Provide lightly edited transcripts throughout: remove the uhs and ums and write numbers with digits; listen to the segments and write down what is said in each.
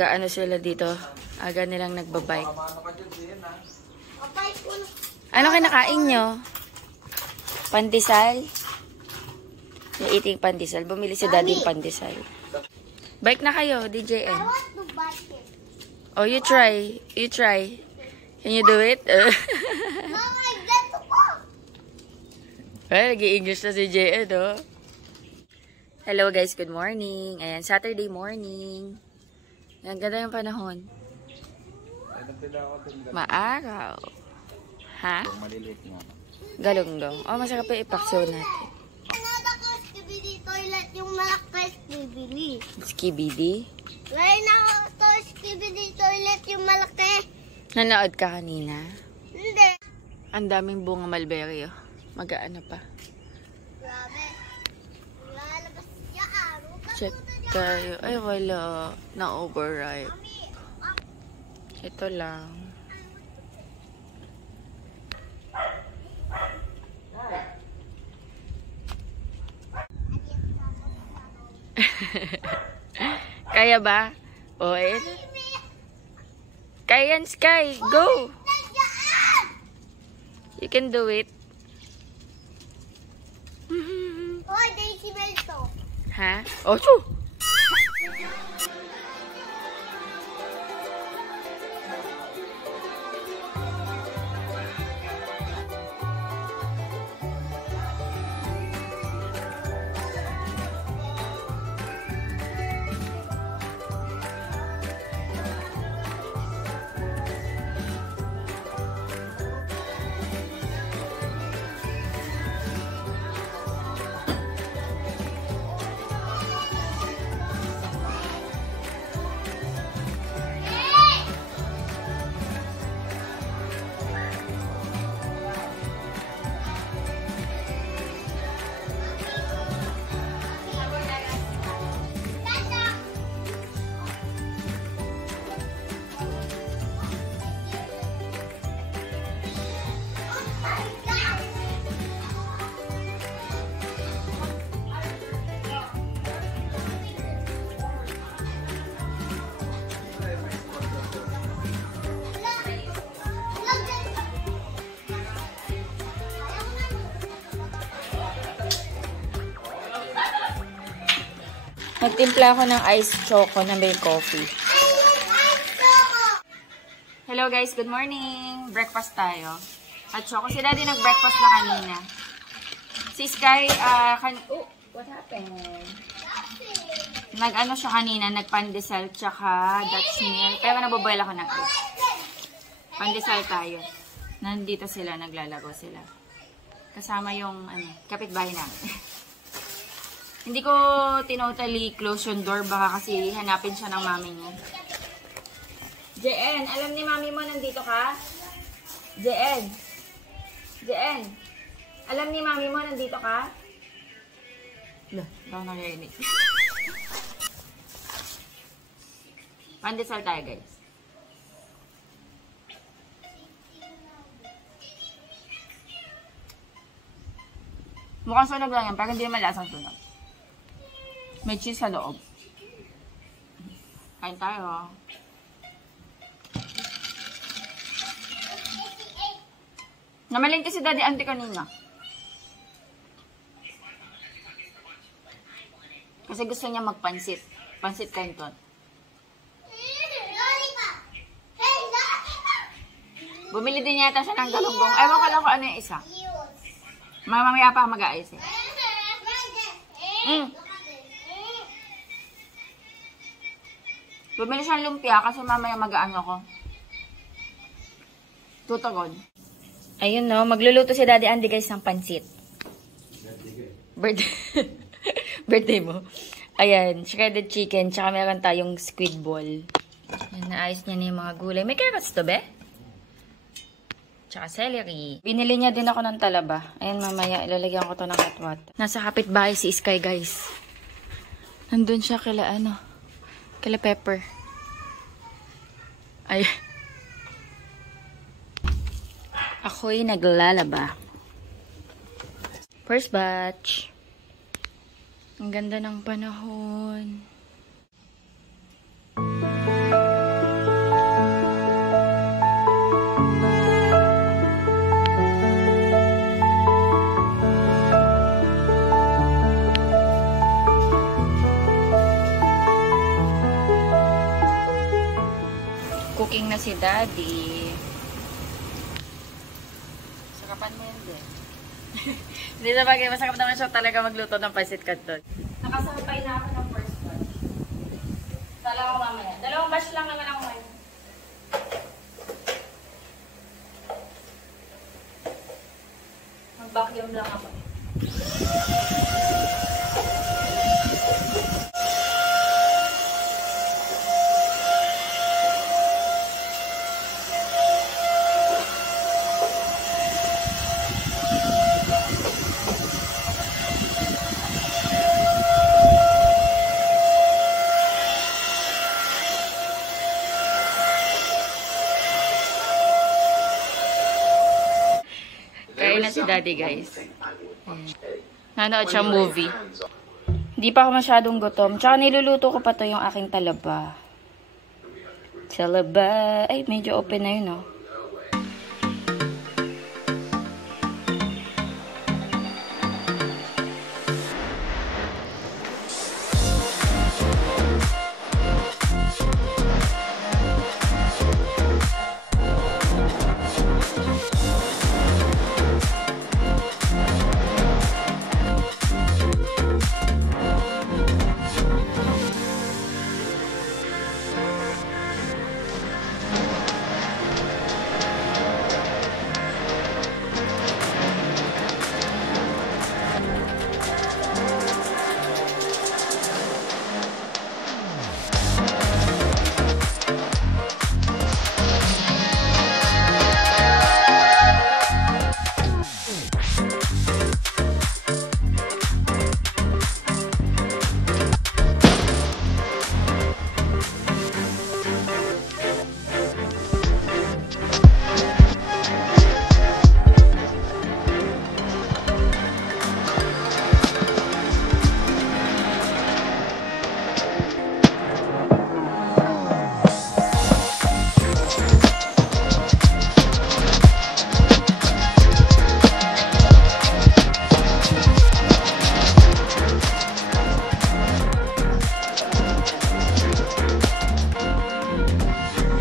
Mag-ano sila dito. Aga nilang nagbabike. Ano kinakain nyo? Pandesal? You're eating pandesal. Bumili si daddy yung pandesal. Bike na kayo, DJN. I want to bike it. Oh, you try. You try. Can you do it? Mom, I get to walk. Well, nag-i-English na si JN, oh. Hello guys, good morning. Ayan, Saturday morning. Ang ganda yung panahon. Maaraw. Ha? Maliliit nga. Galunggong. Oh, masarap yung ipaksiw natin. Another ko skibidi toilet yung malaki skibidi. Skibidi? Ngayon ako to skibidi toilet yung malaki. Nanood ka kanina? Hindi. Ang daming bunga mulberry, oh. Mag-aano pa. Grabe. Lalabas yan. Check tayo. Ay, wala. Na-overripe. Ito lang. Kaya ba? O, eh. Kaya yan, Sky. Go! You can do it. Hoy, Daisy Belto. Ha? Oh, choo! Nagtimpla ako ng ice choco na may coffee. Hello guys, good morning. Breakfast tayo. At choco. Si daddy nag-breakfast na kanina. Si Sky, oh, what happened? Nag-ano siya kanina, nagpandesal tsaka Dutch meal. Pero naboboil ako ng ice. Pandesal tayo. Nandito sila, naglalago sila. Kasama yung, kapitbahay namin. Hindi ko tinotally close yung door. Baka kasi hanapin siya ng mami niya. JN, alam ni mami mo nandito ka? JN. JN. Alam ni mami mo nandito ka? Loh, baka narinig. Pandesal tayo guys. Mukhang sunog lang yan. Pero hindi naman lasang sunog. May cheese sa loob. Kain tayo. Namalingki si Daddy Auntie kanina. Kasi gusto niya magpansit. Pansit Canton. Bumili din yata siya ng galunggong. Ewan ko lang kung ano yung isa. Mamaya pa mag-aayos eh. Bumili siyang lumpia kasi mamaya mag-aano ko. Tutugon. Ayun no, magluluto si Daddy Andy guys ng pansit. Birthday mo. Ayan, shredded chicken, tsaka meron tayong squid ball. Ayan, naayos niya na yung mga gulay. May carrots to, be? Tsaka celery. Binili niya din ako ng talaba. Ayan, mamaya ilalagyan ko to ng hot water. Nasa kapitbahay si Sky guys. Nandun siya kila kila Pepper. Ay. Ako'y naglalaba. First batch. Ang ganda ng panahon. Nag-cooking na si Daddy. Sakapan mo yan din. Hindi na bagay, masakap naman siya talaga magluto ng pancit canton. Nakasakapay na ako ng first batch. Sala ko mamaya. 2 batch lang naman ako ngayon. Mag-vacuum lang ako. Kain na si Daddy, guys. Nanood siya movie. Hindi pa ako masyadong gutom. Tsaka niluluto ko pa to yung aking talaba. Talaba. Ay, medyo open na yun, oh.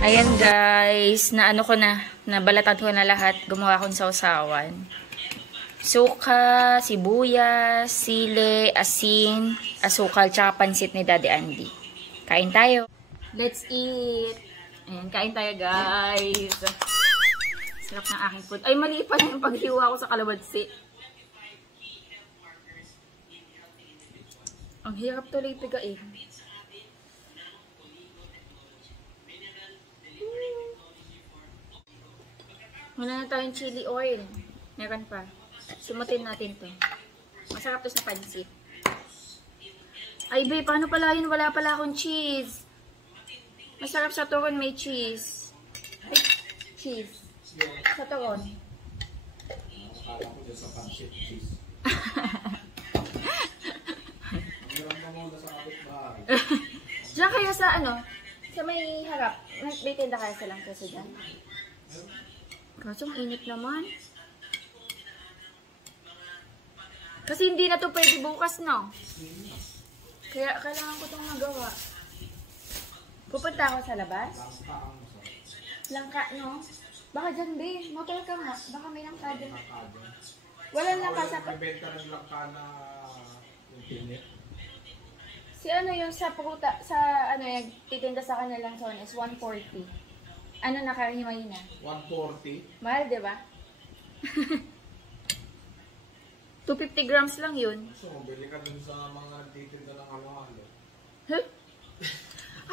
Ayan guys, naano ko na, nabalatan ko na lahat, gumawa akong sausawan. Suka, sibuyas, sili, asin, asukal, tsaka pansit ni Daddy Andy. Kain tayo. Let's eat. Ayan, kain tayo guys. Sarap ng aking food. Ay, mali pa yung paghiwa ko sa kalamansi. Ang hirap tuloy pigain. Wala na tayong chili oil. Meron pa. Sumutin natin to. Masarap to sa pansit. Ay, babe, paano pala yun? Wala pala akong cheese. Masarap sa turon may cheese. Ay, cheese. Sa turon. Akala ko dyan sa pansit cheese. Mayroon ka muna sa kapitbahay. Diyan kayo sa ano? Sa may harap. May tinda kaya silang kasi dyan. Kaso, init naman. Kasi hindi na to pwede bukas, no? Kaya kailangan ko itong magawa. Pupunta ako sa labas? Langka, no? Baka dyan, be. Motor ka nga. Baka may langka dyan. Walang langka sa... Ibenta ng langka na yung pinit. Si ano yung sa pruta, sa ano yung titinda sa kanilang zone is 140. Ano nakahimay na? 140. Mahal, di ba? 250 grams lang yun. So, bili ka dun sa mga nagtitinda ng halo-halo. Huh?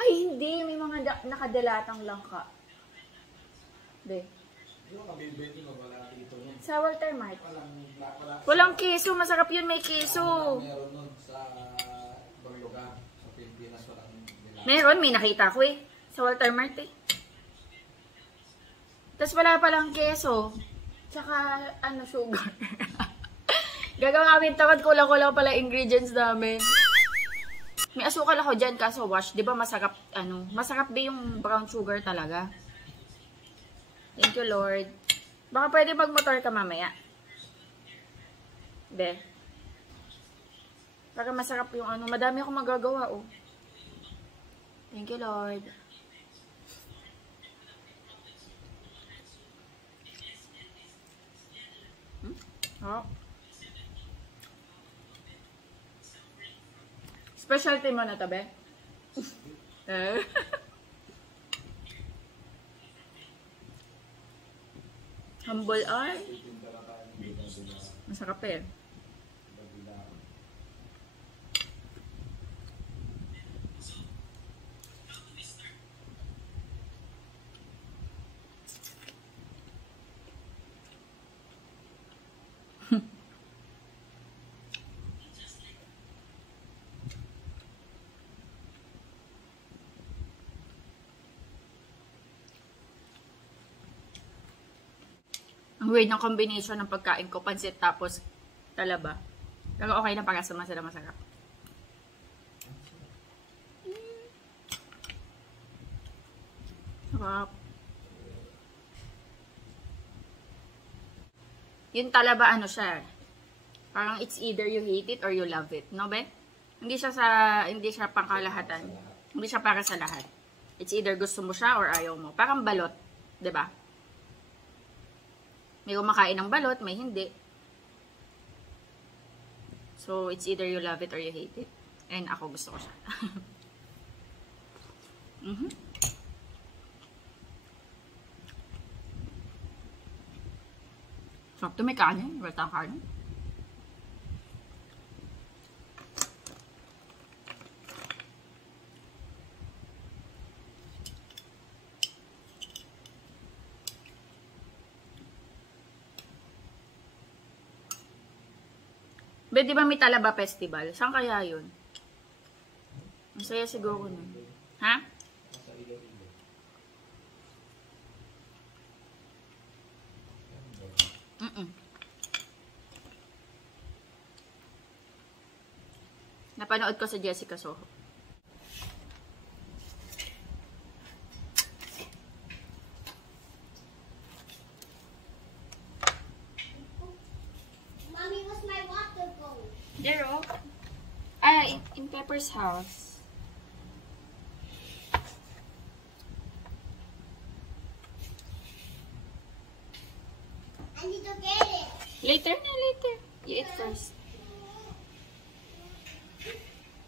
Ay, hindi. May mga nakadalatang langka. Be. Yung kabibili mo, wala dito nun. Sa Walter Mart. Wala. Walang keso. Masarap yun. May keso. Meron nun sa ibang lugar. Sa Pilipinas, walang nila. Meron. May nakita ko eh. Sa Walter Mart eh. Tapos wala palang keso. Tsaka, ano, sugar. Gagawa kami tawad, kulang-kulang pala ingredients namin. May asukal ako dyan, kaso wash. Di ba masarap, ano, masarap ba yung brown sugar talaga? Thank you, Lord. Baka pwede magmotor ka mamaya. Be. Para masarap yung ano, madami akong magagawa, oh. Thank you, Lord. Oh. Specialty mo na tabi? Humble ay. Masarap eh. Ang weird ng combination ng pagkain ko, pansit tapos talaba. Pero okay na para sa masarap. Sarap. Yung talaba ano siya, parang it's either you hate it or you love it, no be? Hindi siya pangkalahatan. Hindi siya para sa lahat. It's either gusto mo siya or ayaw mo. Parang balot, 'di ba? May kumakain ng balot, may hindi. So, it's either you love it or you hate it. And ako gusto ko siya. So, ito may kanin. Wala kanin. Be, di ba may Talaba Festival? Saan kaya yun? Masaya siguro nun. Ha? Napanood ko sa Jessica Soho. There, oh. In Pepper's house. I need to get it. Later na, later. You eat first.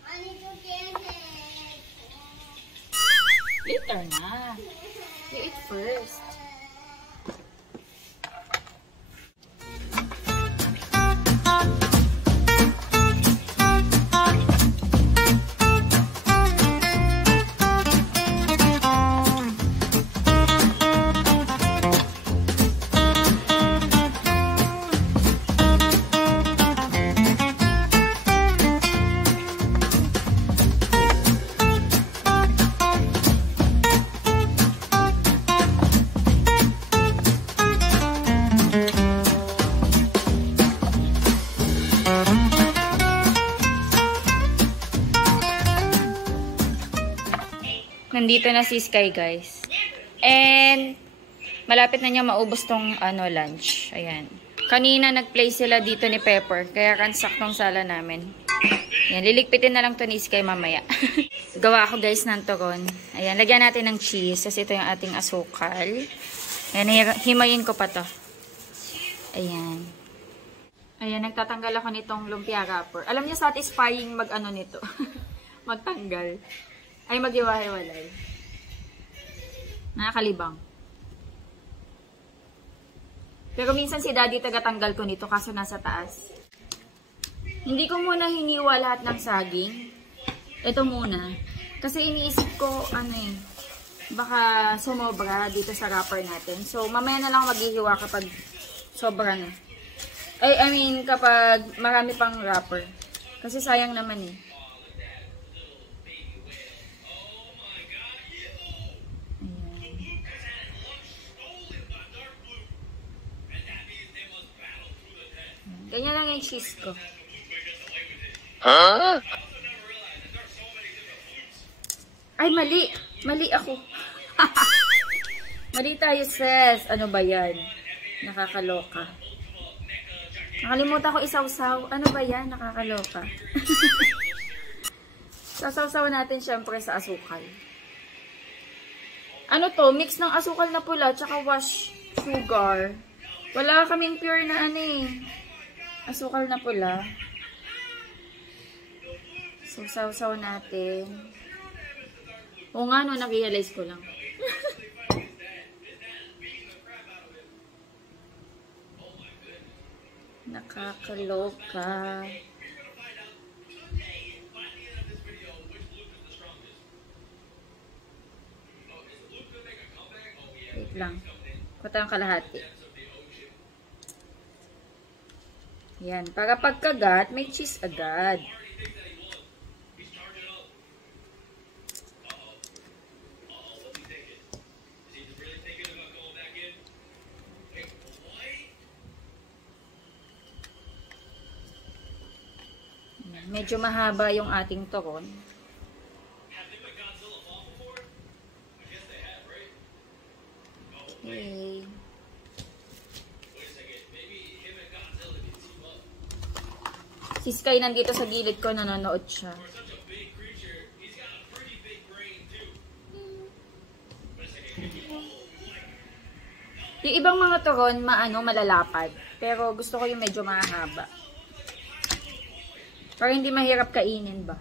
I need to get it. Later na. You eat first. Nandito na si Sky, guys. And malapit na niya maubos tong lunch. Ayan. Kanina nag-play sila dito ni Pepper. Kaya ransak tong sala namin. Ayan, liligpitin na lang to ni Sky mamaya. Gawa ako, guys, ng turon. Ayan, lagyan natin ng cheese. Kasi ito yung ating asukal. Ayan, himayin ko pa to. Ayan. Ayan, nagtatanggal ako nitong lumpia wrapper. Alam niyo, satisfying mag-ano nito. Magtanggal. Ay, maghiwa-hiwalay. Nakakalibang. Pero minsan si Daddy tagatanggal ko nito kaso nasa taas. Hindi ko muna hiniwa lahat ng saging. Ito muna. Kasi iniisip ko, baka sumobra dito sa wrapper natin. So, mamaya na lang maghihiwa kapag sobra na. Kapag marami pang wrapper. Kasi sayang naman eh. Ganyan lang yung cheese ko. Huh? Ay, mali. Mali ako. Mali tayo, sis. Ano ba yan? Nakakaloka. Nakalimutan ko isawsaw. Ano ba yan? Nakakaloka. Sasawsaw natin syempre sa asukal. Ano to? Mix ng asukal na pula tsaka wash sugar. Wala kaming pure na asukal na pula. So, sausaw natin. O nga, no, na-realize ko lang. Nakakaloka. Wait lang. Kuta ang kalahati. Yan. Para pagkagat, may cheese agad. Medyo mahaba yung ating turon. Okay. Si Sky nandito sa gilid ko, nanonood siya. Yung ibang mga turon, malalapad. Pero gusto ko yung medyo mahaba. Para hindi mahirap kainin ba?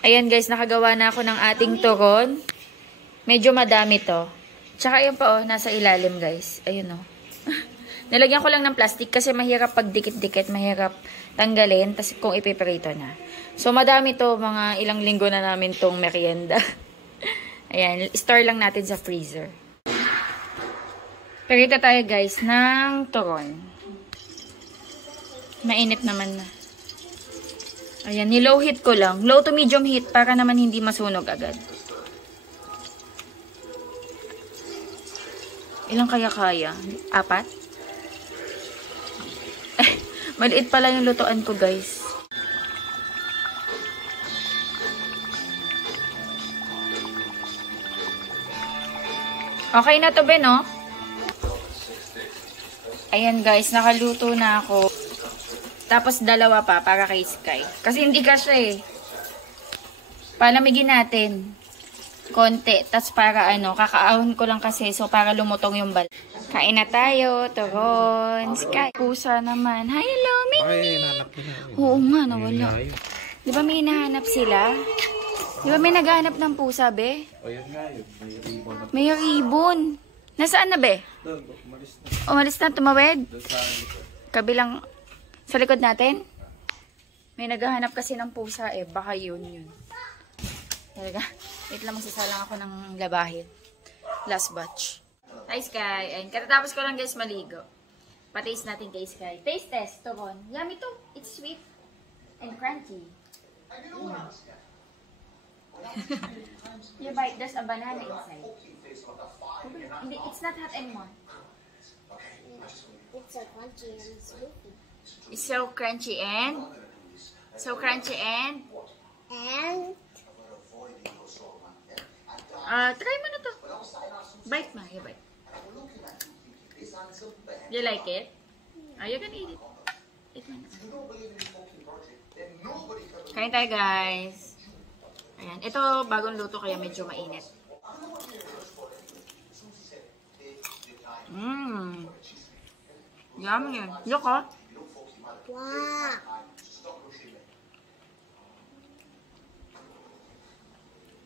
Ayan guys, nakagawa na ako ng ating turon. Medyo madami to. Tsaka yun pa nasa ilalim guys. Ayun Nilagyan ko lang ng plastic kasi mahirap pag dikit-dikit, mahirap tanggalin tas kung ipiprito na. So madami to, mga ilang linggo na namin tong merienda. Ayan, store lang natin sa freezer. Prito tayo guys ng turon. Mainit naman na. Ayan, ni-low heat ko lang. Low to medium heat para naman hindi masunog agad. Ilang kaya? 4? Maliit pala yung lutuan ko, guys. Okay na to, Ben, no? Ayan, guys. Nakaluto na ako. Tapos dalawa pa para kay Sky. Kasi hindi kasya Palamigin natin. Konti. Tapos para kakaahon ko lang kasi. So para lumutong yung bal. Kain na tayo. Turon. Sky. Pusa naman. Hi, hello, Mimi. Oo nga, nawala. Di ba may hinahanap sila? Di ba may naghahanap ng pusa, be? O yan nga yun. May ibon. Nasaan na, be? Umalis na. Tumawid? Kabilang... Sa likod natin? May naghahanap kasi ng pusa Baka yun. Talaga. Wait lang, magsasalang ako ng labahin. Last batch. Hi, Sky. Ayun, katatapos ko lang guys maligo. Pataste natin kay Sky. Taste test. Turon. Yummy to. It's sweet and crunchy. You bite, there's a banana inside. It's not hot anymore. It's so crunchy and sweet. It's so crunchy and try mo na to. Bite ma, you bite. You like it? You can eat it. Eat mo na. Kain tayo guys. Ayan, ito bagong luto kaya medyo mainit. Yummy yun. Look Wow.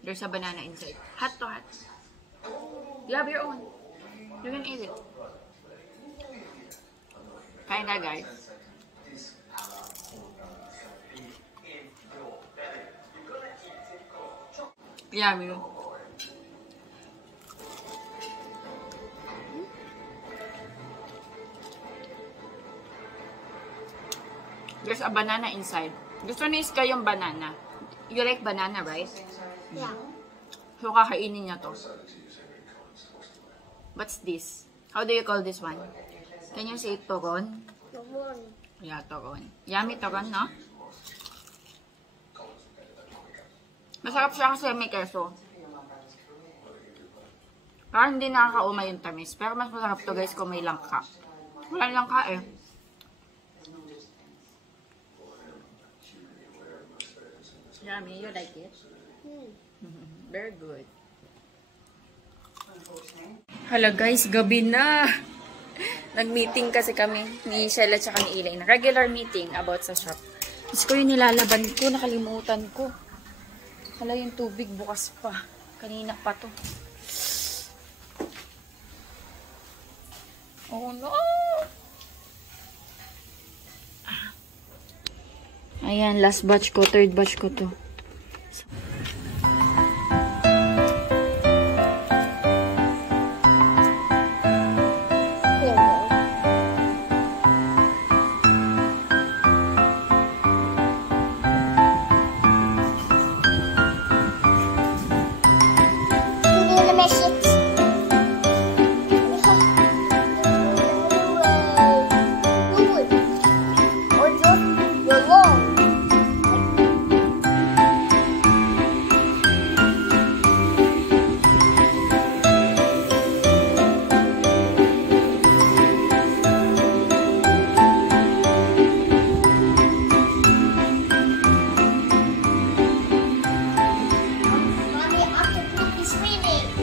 There's a banana inside. Hot to hot. You have your own. You can eat it. Kain na guys. Yummy. There's a banana inside. Gusto ni Sky yung banana. You like banana, right? Yeah. So, kakainin niya to. What's this? How do you call this one? Can you say toron? Toron. Yeah, toron. Yummy toron, no? Masarap siya kasi may keso. Parang hindi nakakauma yung tamis. Pero mas masarap to guys kung may langka. Wala langka eh. Yummy, you like it? Very good. Hello guys, gabi na. Nag-meeting kasi kami ni Shella at ni Elaine. Regular meeting about sa shop. Gusto ko yung nilalaban ko, nakalimutan ko. Hala yung tubig bukas pa. Kanina pa to. Oh no! Ayan, last batch ko, third batch ko to.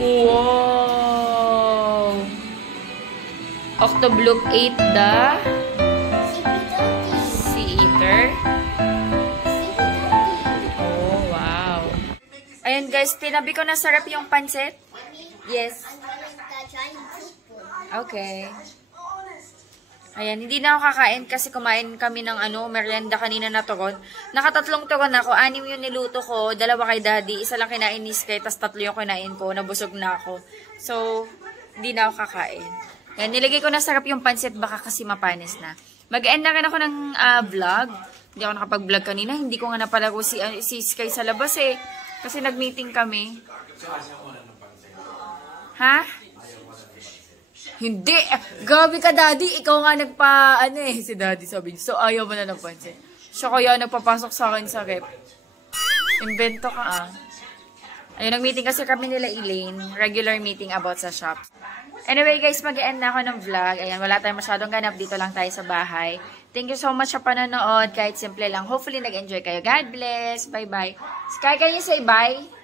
Wow! Octobloop ate the sea eater. Oh, wow. Ayan guys, tinabi ko na sarap yung pancit. Yes. Okay. Ayan, hindi na ako kakain kasi kumain kami ng merienda kanina na turon. Nakatatlong turon ako, 6 yung niluto ko, 2 kay Daddy, 1 lang kinain ni Sky, tas 3 yung kinain ko, nabusog na ako. So, hindi na ako kakain. Ayan, nilagay ko na sarap yung pansit, baka kasi mapanis na. Mag-end na rin ako ng vlog. Hindi ako nakapag-vlog kanina, hindi ko nga napalago si Sky sa labas eh. Kasi nag-meeting kami. Ha? Hindi. Gabi ka, Daddy. Ikaw nga si Daddy sabi niya. So, ayaw mo na ng pansin. Siya kaya nagpapasok sa akin sa rep. Invento ka, Ayun, nag-meeting kasi kami nila Elaine. Regular meeting about sa shop. Anyway, guys, mag-end na ako ng vlog. Ayan, wala tayong masyadong ganap. Dito lang tayo sa bahay. Thank you so much sa panonood. Kahit simple lang. Hopefully, nag-enjoy kayo. God bless. Bye-bye. Sky, can you say bye?